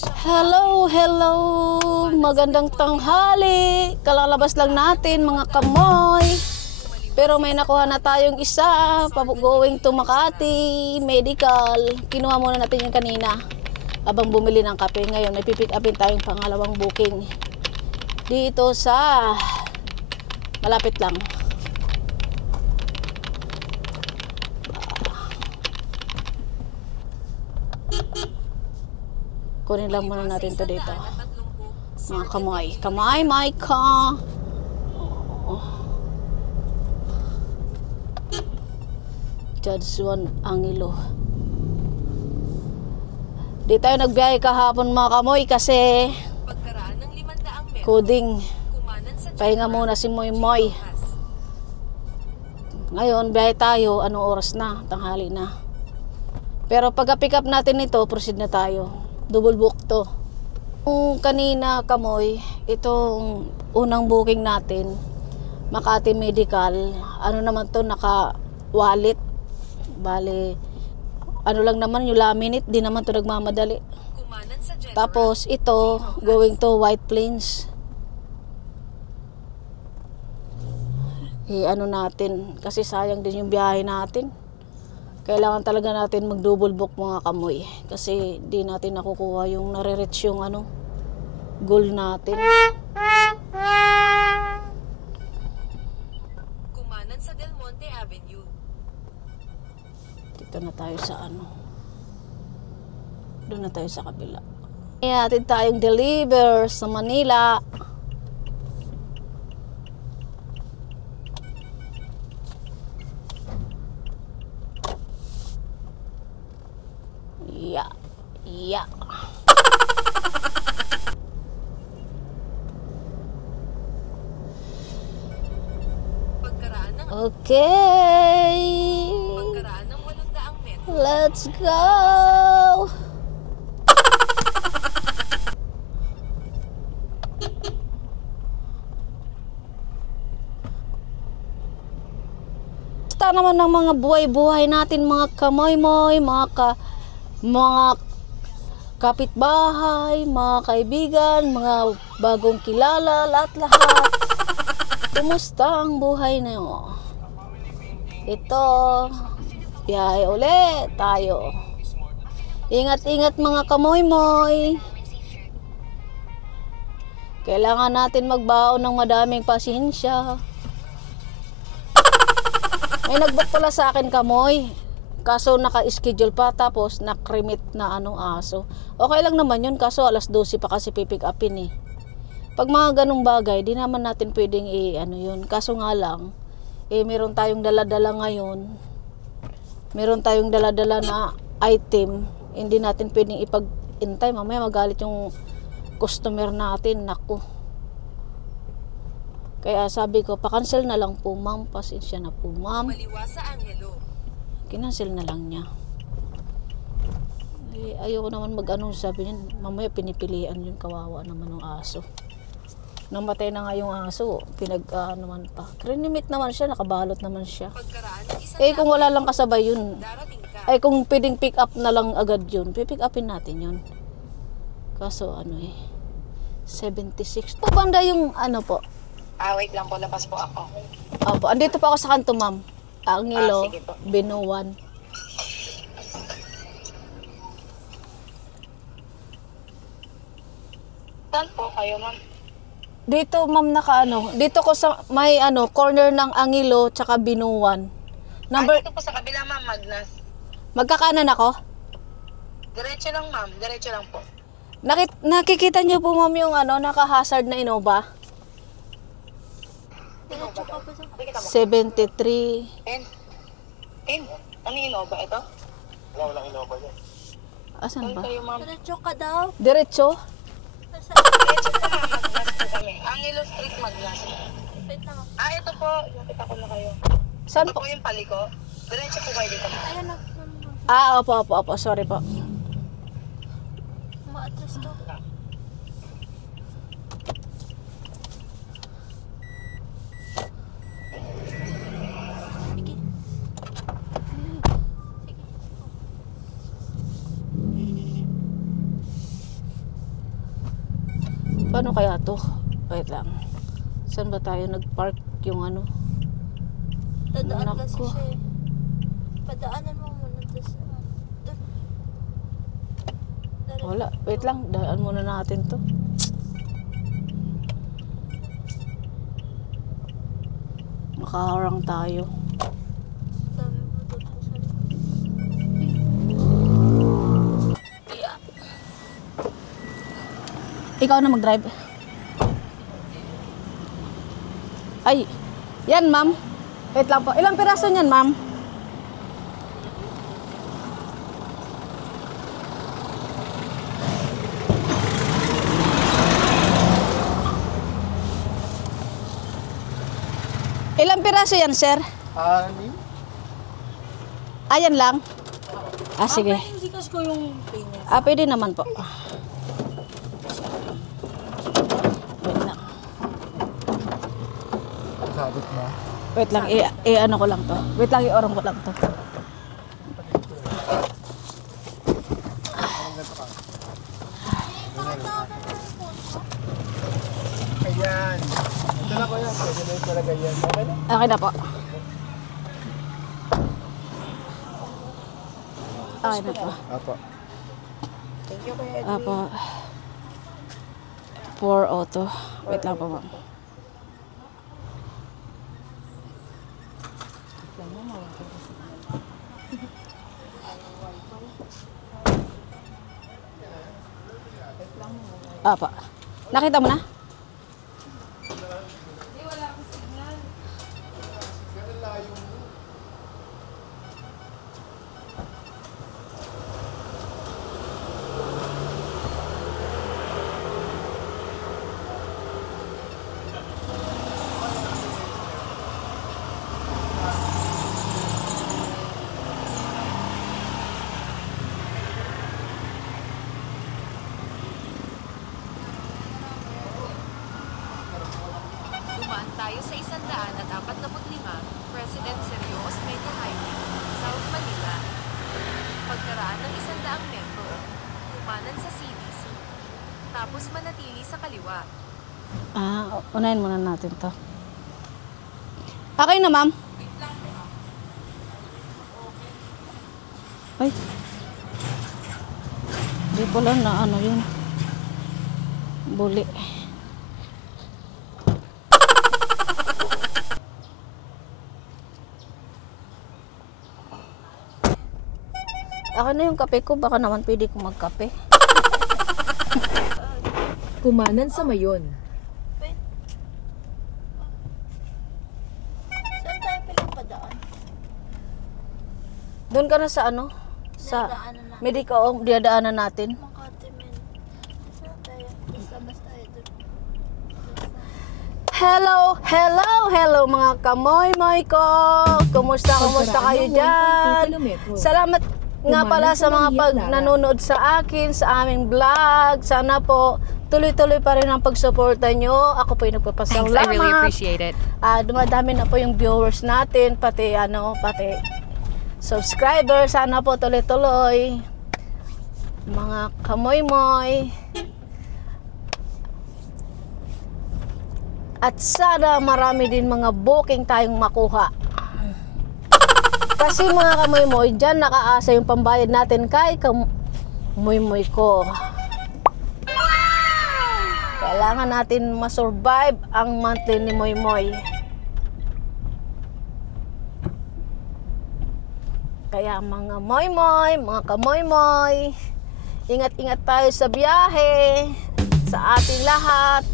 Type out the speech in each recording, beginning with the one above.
Hello, hello! Magandang tanghali! Kalalabas lang natin mga kamoy. Pero may nakuha na tayong isa, going to Makati Medical. Kinuha muna natin yung kanina habang bumili ng kape. Ngayon may pipick upin tayong pangalawang booking dito sa malapit lang. Kunin lang muna natin to dito mga kamoy. Kamay, Maika. Judge Juan Angelo. Di tayo nagbiyahe kahapon mga kamoy kasi coding. Pahinga muna si Moy Moy. Ngayon biyahe tayo. Anong oras na? Tanghali na. Pero pagka pick up natin ito, proceed na tayo. Double book to. Kung kanina kamoy, itong unang booking natin, Makati Medical, ano naman to, naka wallet. Bale, ano lang naman yung laminate, di naman to nagmamadali. Tapos ito, going to White Plains. Ano natin, kasi sayang din yung biyahe natin. Kailangan talaga natin mag-double book mga kamoy. Kasi di natin nakukuha yung nare-reach yung goal natin. Kumanan sa Del Monte Avenue. Dito na tayo sa doon na tayo sa kabila. Atin tayong deliver sa Manila. Yeah. Okay. Pagkaraan ng 800 metro. Let's go. Basta naman ng mga buhay-buhay natin mga kamoy-moy, mga kapitbahay, mga kaibigan, mga bagong kilala, lahat-lahat. Kumusta ang buhay niyo? Ito, biyahe ulit tayo. Ingat-ingat mga kamoy-moy. Kailangan natin magbaon ng madaming pasensya. May nag-book pala sa akin kamoy. Kaso naka-schedule pa, tapos nakrimit na aso. Okay lang naman yun, kaso alas 12 pa kasi pipick upin eh. Pag mga ganung bagay, di naman natin pwedeng yun. Kaso nga lang, meron tayong dala-dala ngayon. Meron tayong dala-dala na item. Hindi natin pwedeng ipag-intay. Mamaya magalit yung customer natin. Naku. Kaya sabi ko, pa-cancel na lang po ma'am. Pasensya na po ma'am. Maliwa sa Angelo. Kinancel na lang niya. Ayoko naman sabi niya, mamaya pinipilian yung kawawa naman ng aso. Namatay na nga yung aso, naman pa. Krinimit naman siya, nakabalot naman siya. Kung wala lang kasabay yun, kung pwedeng pick up na lang agad yun, pipick upin natin yun. Kaso 76. Banda yung po? Wait lang po, labas po ako. Opo, andito pa ako sa kanto ma'am. Angelo, Binuwan. Saan po kayo, ma'am? Dito ma'am dito ko sa may corner ng Angelo tsaka Binuwan. Dito po sa kabila, ma'am, Magnas. Magkakanan ako? Diretso lang, ma'am. Diretso lang po. Nakikita niyo po ma'am yung naka-hazard na Innova? 73. 10. Ano yung Innova? Ito? Walang Innova dyan. Asan ba? Kayo, ma'am. Diretso ka daw. Diretso? Diretso po, ma'am. Magnas po kami. Angelo Street, Magnas. Wait lang. Ito po. Nakita ko na kayo. Saan Ito po? po yung paliko. Diretso po kayo dito. Ayan na. Opo. Sorry po. Ma-address to. Paano kaya to? Wait lang. Saan ba tayo nag-park yung ano? Dadaan kasi Nako. siya eh. Padaanan mo muna doon sa... Doon. Wala. Wait lang. Daan muna natin to. Makaharang tayo. Dami mo doon sa... Ikaw na mag-drive. Ay, yan ma'am. Wait lang po. Ilang piraso niyan ma'am? Ilang piraso yan, sir? Anim? Ayan lang. Ah, sige. Hindi kasi ko yung payment. Ah, pwede naman po. Wait lang. Sabot na. Wait lang, ano ko lang to. Wait lang, i-orong ko lang to. Ayan. Ito na ko yan. Pwede na yung talaga yan. Okay na? Okay na po. Okay na po. Apo. Thank you, Kuya Apo. 4 auto. Wait lang po, ma'am. Apo. Nakita mo na? Dumaan tayo sa 145 President Sergio Osmeña Highway, South Manila. Pagkaraan ng 100 metro, kumanan sa CDC. Tapos manatili sa kaliwa. Ah, unahin muna natin to. Okay na, ma'am. Ay. Di pala na ano yun. Buli. Akin na yung kape ko. Baka naman pwede kong magkape. Kumanan sa Mayon. Saan tayo pinagpadaan? Doon ka na sa ano? Sa Dinadaanan na. medical dinadaanan natin. Makati, men. Saan tayo? Basta tayo doon. Hello mga kamoy-moy ko. Kumusta kayo dyan? Salamat nga pala sa mga nanonood sa akin, sa aming vlog. Sana po tuloy-tuloy pa rin ang pagsuporta nyo. Ako po yung nagpapasalamat. I really appreciate it. Dumadami na po yung viewers natin, pati subscriber. Sana po tuloy-tuloy. Mga kamoy-moy. At sana marami din mga booking tayong makuha. Kasi mga kamoy-moy, dyan nakaasa yung pambayad natin kay kamoy-moy ko. Kailangan natin masurvive ang monthly ni Moy-Moy. Kaya mga Moy-Moy, mga kamoy-moy, ingat-ingat tayo sa biyahe, sa ating lahat.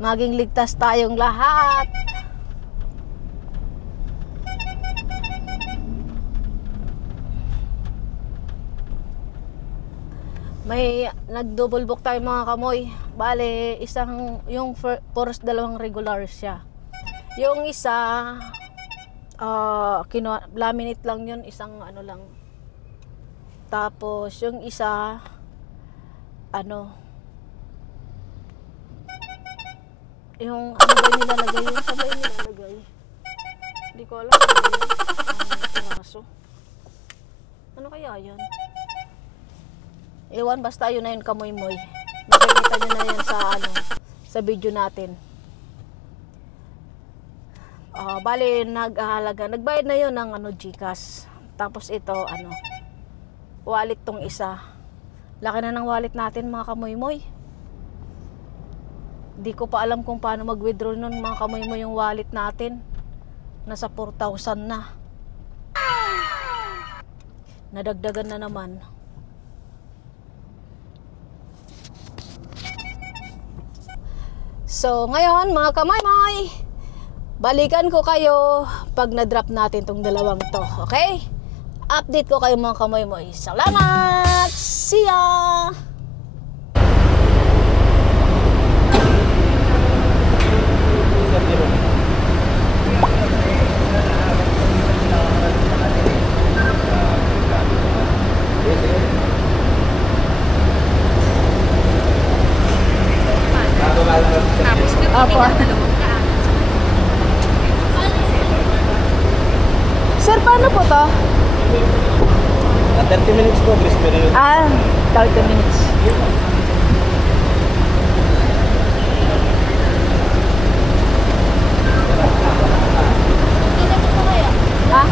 Maging ligtas tayong lahat. May nag-double book tayo mga kamoy. Bale, yung first dalawang regular siya. Yung isa, laminate lang yun, isang ano lang. Tapos, yung isa, yung ano ba nilalagay yun? Sabay nilalagay. Hindi ko alam ano yun. Piraso. Ano kaya yun? Ewan, basta yun na yun, kamoy-moy. Makikita nyo na yan sa, sa video natin. Bali, nagbayad na yun ng GCash. Tapos ito, wallet tong isa. Laki na ng wallet natin, mga kamoy-moy. Di ko pa alam kung paano mag-withdraw nun, mga kamoy-moy, yung wallet natin. Nasa 4,000 na. Nadagdagan na naman. So, ngayon, mga kamoy-moy, balikan ko kayo pag na-drop natin tong dalawang to, okay? Update ko kayo, mga kamoy-moy. Salamat! See ya! Tapos Apo. nagpapinang dalawang daan. Sir, paano po to? 30 minutes po, grace period. 30 minutes. Ha?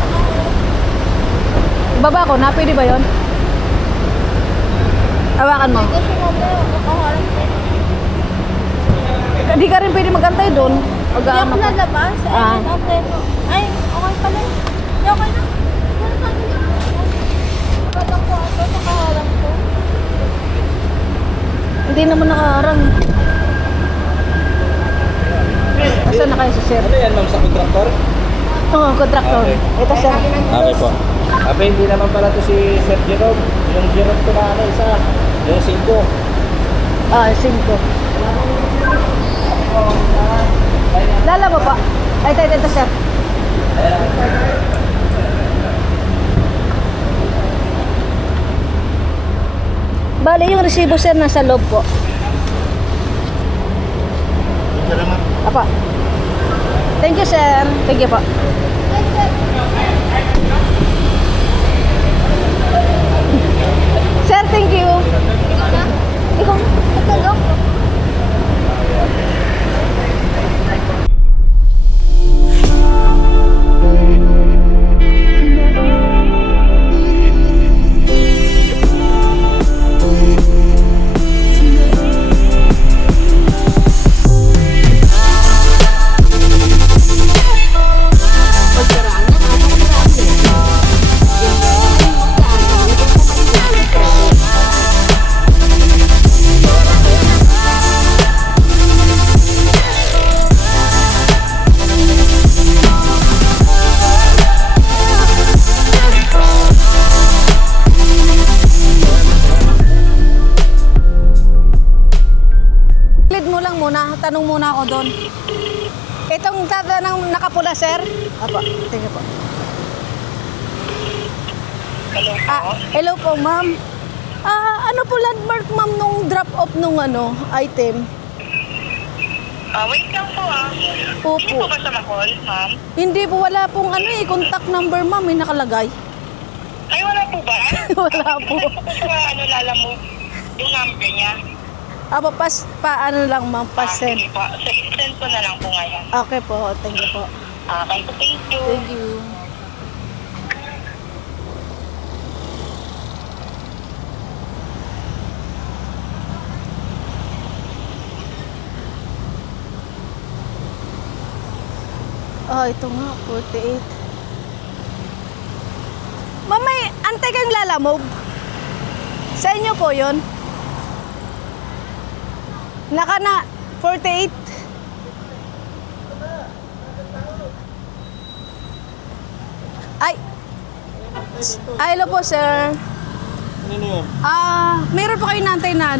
Baba ko na, pwede ba yun? Hawakan mo. Kasi mamaya, makaharap ko. Hindi ka rin pwede magantay doon. Hindi ako lalabas. Ah. Okay. Ay, okay pala. Hindi, okay na. Patang ko ako, nakaharap ko. Hindi naman nakaharang. Asan na kayo si sir? Ano yan, ma'am, sa contractor? Oo, kontraktor. Okay. Ito sir. Okay po. Abe, hindi naman pala to si Sir Jerome. Yung Jerome ko na isa. Yung 5. 5. Lala mo pa. Ay, ito sir. Bali, yung resibo sir nasa loob po. Apa. Thank you sir. Thank you po. Sir, thank you. Ikaw na. Ikaw na. Tanong muna ako doon. Itong tatanang nakapula, sir? Apo, tingnan po. Hello po. Hello po, ma'am. Ano po landmark, ma'am, nung drop-off nung item? Wait lang po Opo. Hindi po ba siya ma-call, ma'am? Hindi po, wala pong contact number, ma'am, may nakalagay. Ay, wala po ba? Wala po. Hindi po sa lalamove yung number niya. Apo, paano lang, ma'am, pa-send. Sige po. So, send ko na lang po ngayon. Okay po, thank you po. Okay po, thank you. Thank you. Ito nga, 48. Ma'am, may antay kayong lalamove? Sa inyo po yun? Naka na, 48. Hello po, sir. Ano yun? Meron po kayo nantay na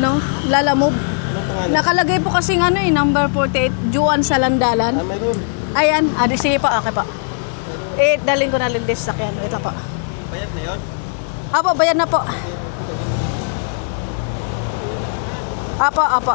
lalamove. Anong pangalan? Nakalagay po kasing number 48, Juan Salandalan. Mayroon. Ayan, sige po, okay po. Dalhin ko na lang din sa sakyan. Ito po. Bayad na yun? Apo, bayad na po. Apo.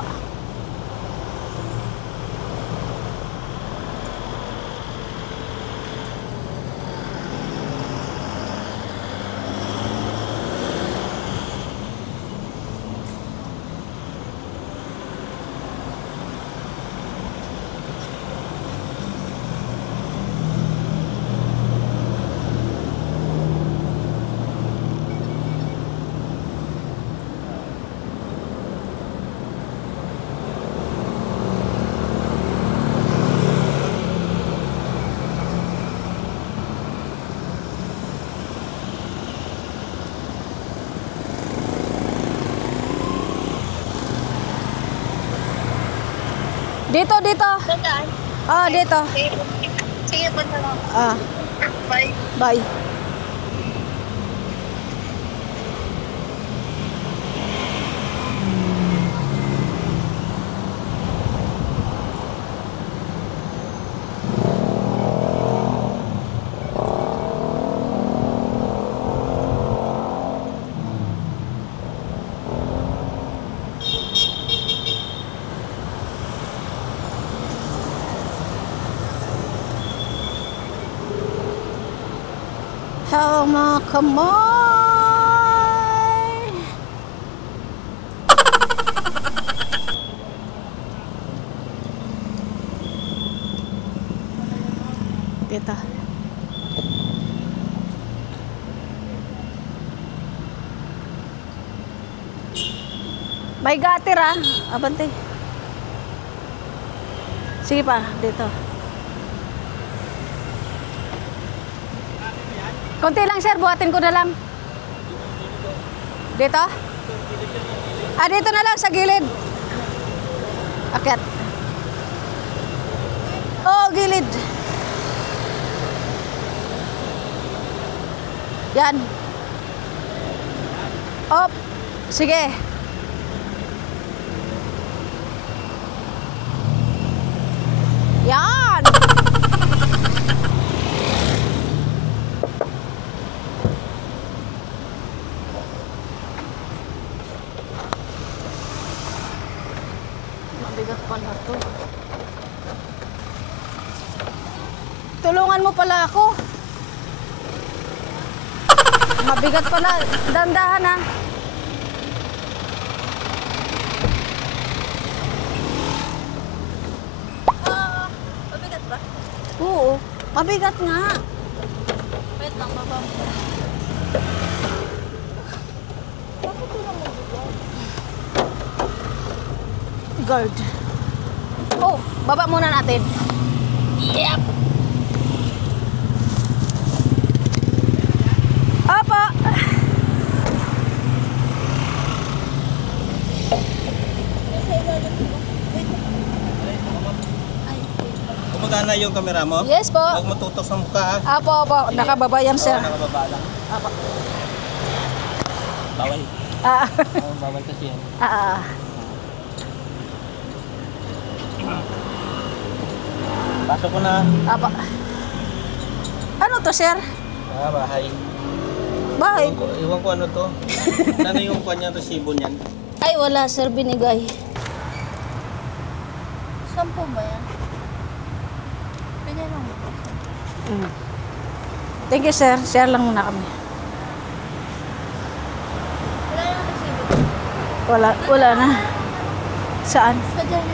Dito, dito. Sandaan. Ah, dito. Sige, sige, basta lang. Ah, Bye. bye. Hello mga kamoy! Dito. May gatir ah. Abante. Sige pa, dito. Konti lang sir, buhatin ko na lang. Dito? Ah, dito na lang sa gilid. Akyat. Oh, gilid. Yan. Op. Sige. Yan. Mabigat pala to. Tulungan mo pala ako. Mabigat pala. Dandahan ha. Mabigat ba? Oo. Mabigat nga. Wait lang, baba mo. Guard. Oh, baba muna natin. Yep. Apa? Gumagana yung camera mo? Yes po. Huwag mo tutok sa mukha ha. Apo. Nakababa yan sir. Nakababa lang. Apo. Bawal. Ah. Bawal kasi yan. Ah. Pasok ko na. Apa. Ano to sir? Bahay. Bakit? Iwan ko ano to. Ano yung kanyang resibo niyan? Ay wala sir, binigay. Sampo ba yan? Pinanong mo. Thank you sir. Share lang muna kami. Wala yung resibo. Wala na. Saan? Sa dyan.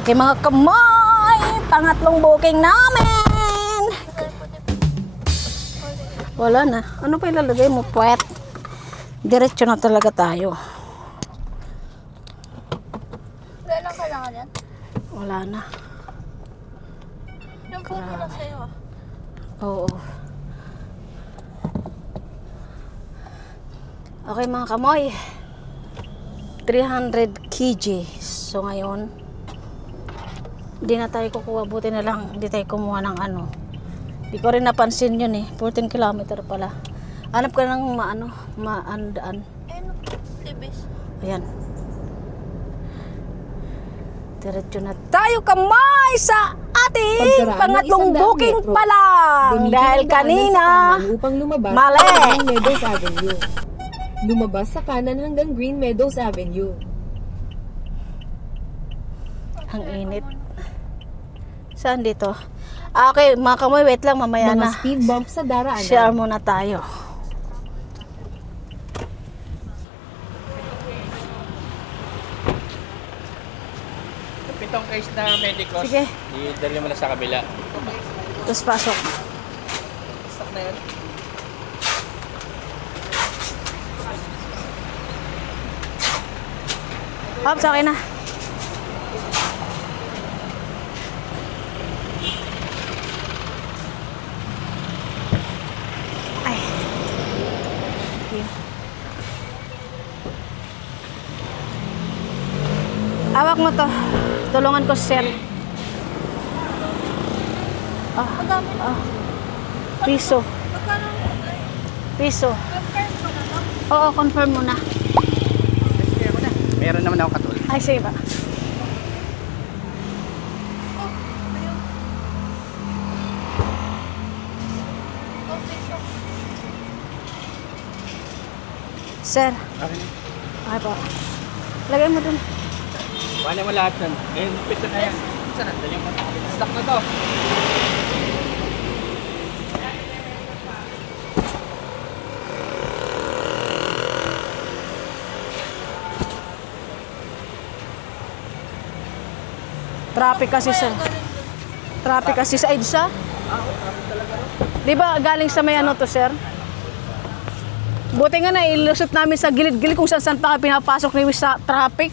Okay mga kamay, pangatlong booking namin. Wala na. Ano pa ilalagay mo? Puwet. Diretso na talaga tayo. Wala lang kailangan yan. Wala na. Yung phone mo lang sa'yo ah. Oo. Okay mga kamoy. 300 kg. So ngayon, hindi na tayo kukuha. Buti na lang, hindi tayo kumuha ng ano. Hindi ko rin napansin yun eh. 14 kilometer pala. Hanap ka ng maandaan. Ayun, libis. Ayan. Diretso na tayo kamay sa ating pangatlong booking pa lang. Dahil kanina, upang lumabas mali. sa Green Meadows Avenue. Lumabas sa kanan hanggang Green Meadows Avenue. Ang init. Saan dito? Ah, okay, mga kamoy, wait lang, mamaya Mga na. speed bump sa daraanan. Share muna tayo. Pitong case na Medicos. Sige. Idali mo na sa kabila. Tapos pasok. Stock na yan. Hop, sa akin na. Ay. Hawak mo to. Tulungan ko si sir. Piso. Piso. Oo, confirm mo na. Meron naman ako katul. Ay, sige ba? Sir. Okay. Okay po. Lagay mo dun. Paano mo lahat nun? Ngayon, pito na yan. Saan? Dali mo. Stock na to. Traffic kasi sir. Traffic kasi sa EDSA. Di ba galing sa may ano to, sir? Buti nga na ilusot namin sa gilid-gilid kung saan pa pinapasok ni Wish sa traffic.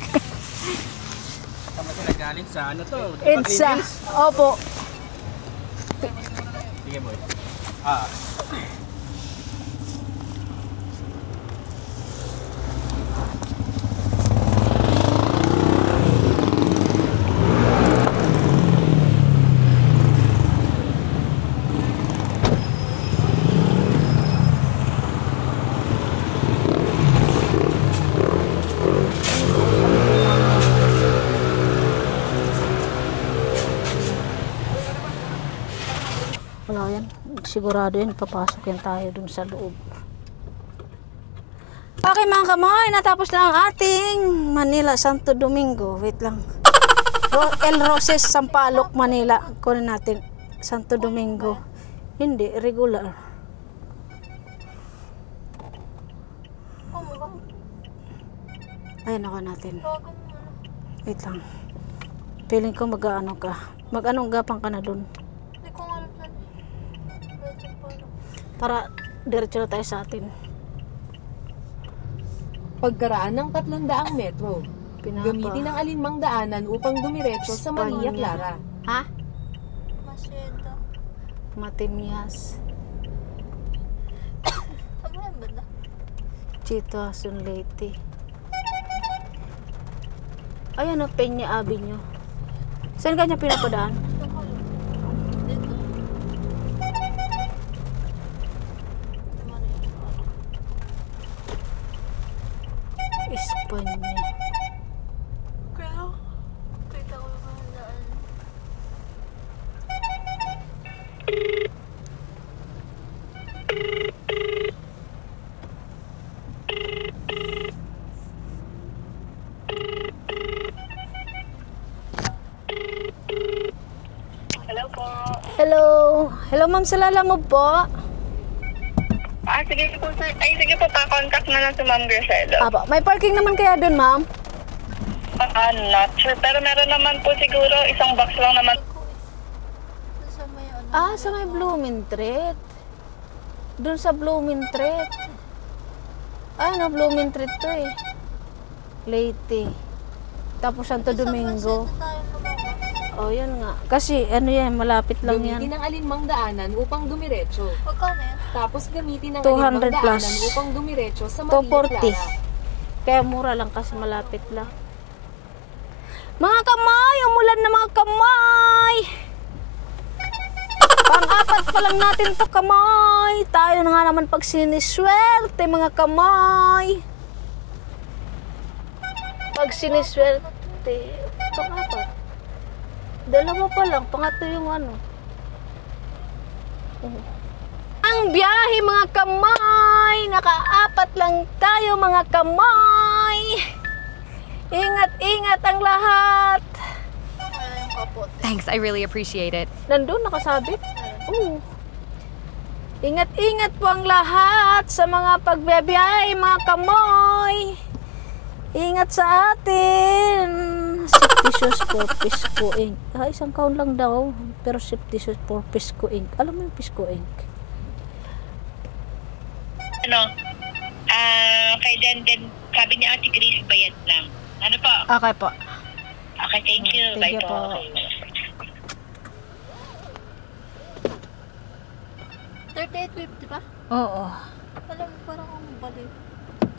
Tama sila galing sa ano to? EDSA. Opo. Sige boy. Wala yan. Sigurado yan. Papasok yan tayo dun sa loob. Okay mga kamoy. Natapos na ang ating Manila Santo Domingo. Wait lang. El Roses, Sampaloc, Manila. Kunin natin. Santo Domingo. Hindi. Regular. Ayan ako natin. Wait lang. Feeling ko mag-ano ka. Mag-anong gapang ka na dun. Hindi ko alam na. Para diretso na tayo sa atin. Pagkaraan ng 300 metro, gamitin ang alinmang daanan upang dumiretso sa Maria Clara. Ha? Masyado. Matimias. Ano yan ba na? Chito Asun Leyte. Ayan o, Peña Avenue. Saan kanya pinapadaan? Dito. Espanya. Kaya, kita ko yung mga daan. Hello po. Hello. Hello, ma'am. Sa Lalamove po. Sige po, sir. Ay, sige po, pa-contact na lang si Ma'am Gracelo. Apo. May parking naman kaya doon, ma'am? Not sure. Pero meron naman po siguro, isang box lang naman. Sa may ano. Ah, sa may Blumentritt. Doon sa Blumentritt. Ano, Blumentritt to eh. Leyte. Tapos Santo Domingo. Saan tayo lumabas? Oh, yan nga. Kasi ano yan, malapit lang yan. Gamitin ang alinmang daanan upang dumiretso. Magkano yan? Tapos gamitin ang 200 alinmang plus. daanan upang dumiretso sa Maria 240. Clara. Kaya mura lang kasi malapit lang. Mga kamay! Umulan na mga kamay! Pang-apat pa lang natin to kamay. Tayo na nga naman pag siniswerte mga kamay. Pag siniswerte. Pang-apat. Dalawa pa lang. Pangatlo yung ano. Ang biyahe mga kamay. Nakaapat lang tayo mga kamay. Ingat-ingat ang lahat. Kaya yung kapote. Thanks, I really appreciate it. Nandun, nakasabit. Oo. Ingat-ingat po ang lahat sa mga pagbiyahe, mga kamoy. Ingat sa atin. Safety shoes for Pisco Inc. Isang kaon lang daw. Pero safety shoes for Pisco Inc. Alam mo yung Pisco Inc? Kay Denden, sabi niya Ate Grace, bayad lang. Ano po? Okay po. Okay, thank you. Thank Bye you po. po. 38.50 ba? Oo. Alam mo, parang ang balik.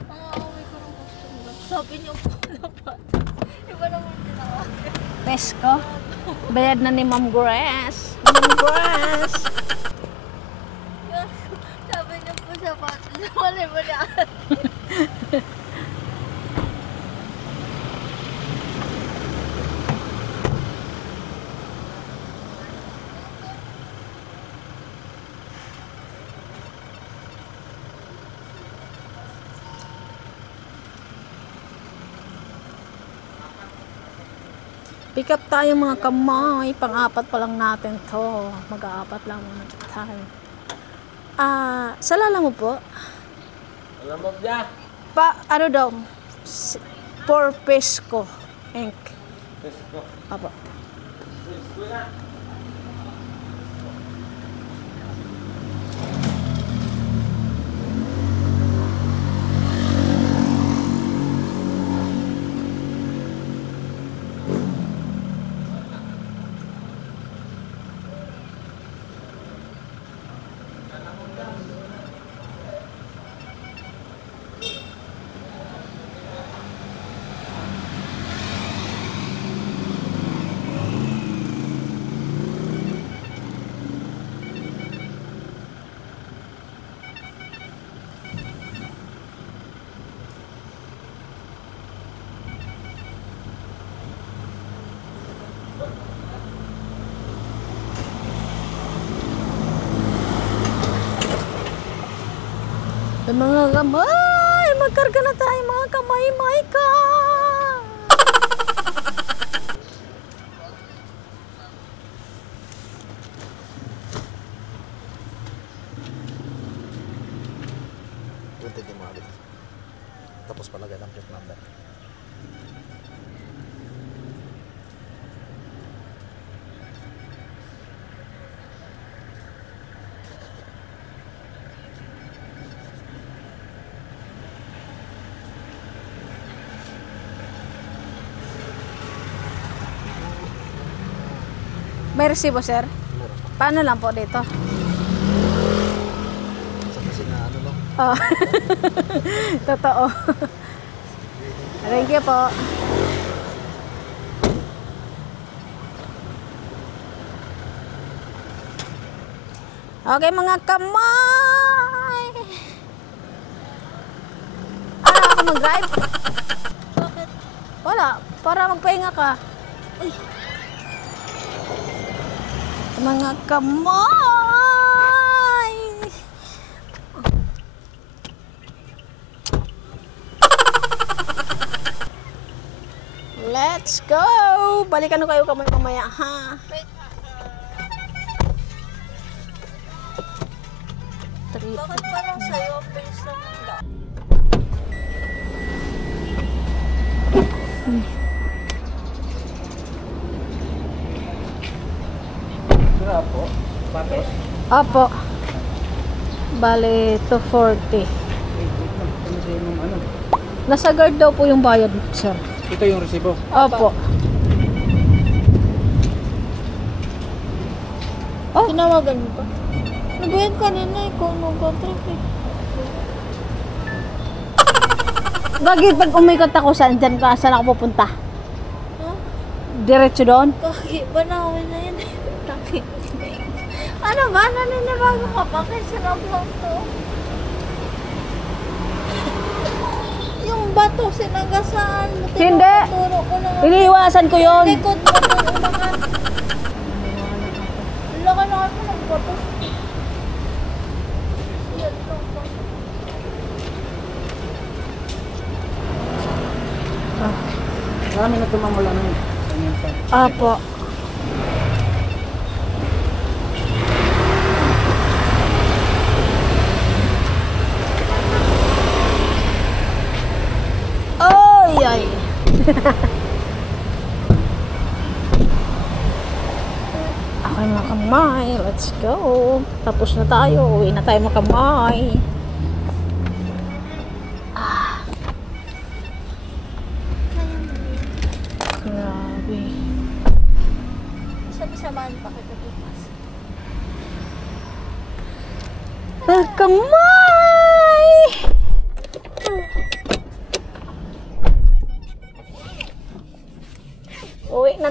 Ang away ko ng customer. Sabi niyo po dapat. Iba naman tinawag. Pesko. Bayad na ni Ma'am Grace. Ma'am Grace. Sabi niya po sa pato. Wala mo na. Pick up tayo mga kamay. Pang-apat pa lang natin to. Mag-aapat lang muna tayo. Salala mo po? Alam mo niya. Ano daw? For Pesco Inc. Pesko. Apo. Pesko na. Mga kamay, magkarga na tayo mga kamay, Maika. Punta din mga agad. Tapos palagay ng plate number. May resibo, sir? Paano lang po dito? Sa kasi na ano lang. Oh. Totoo. Thank you po. Okay mga kamay. Ako mag-drive? Bakit? Wala, para magpahinga ka. Uy. Mga kamay. Let's go! Balikan ko kayo kamay mamaya, ha? Wait. Three. Bakit parang sa'yo ang bilis ng lang? Sira po. Patos. Opo. Bale, 240. Ano sa yung ano? Nasa guard daw po yung bayad, sir. Ito yung resibo. Opo. Oh? Tinawagan mo pa? Nagbayad kanina, ikaw nag-trip eh. Bakit pag umikot ako saan ako pupunta? Huh? Diretso doon? Kaki, banawin na yan eh. Kaki. Ano ba? Naninibago ka pa? Kaya sinap lang to. Yung bato, sinagasaan mo. Hindi. Tinuturo ko na nga. Iniiwasan ko yon. Likod mo doon umakan. Laka-laka mo ng bato. Yan lang ba? Marami na tumamala na yun. Opo. Ay, ay. Okay mga kamay, let's go. Tapos na tayo, uwi na tayo mga kamay. Grabe. Sabi-samahan pa kita bukas. Mga kamay!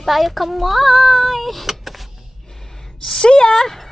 tayo, kamoy. See ya!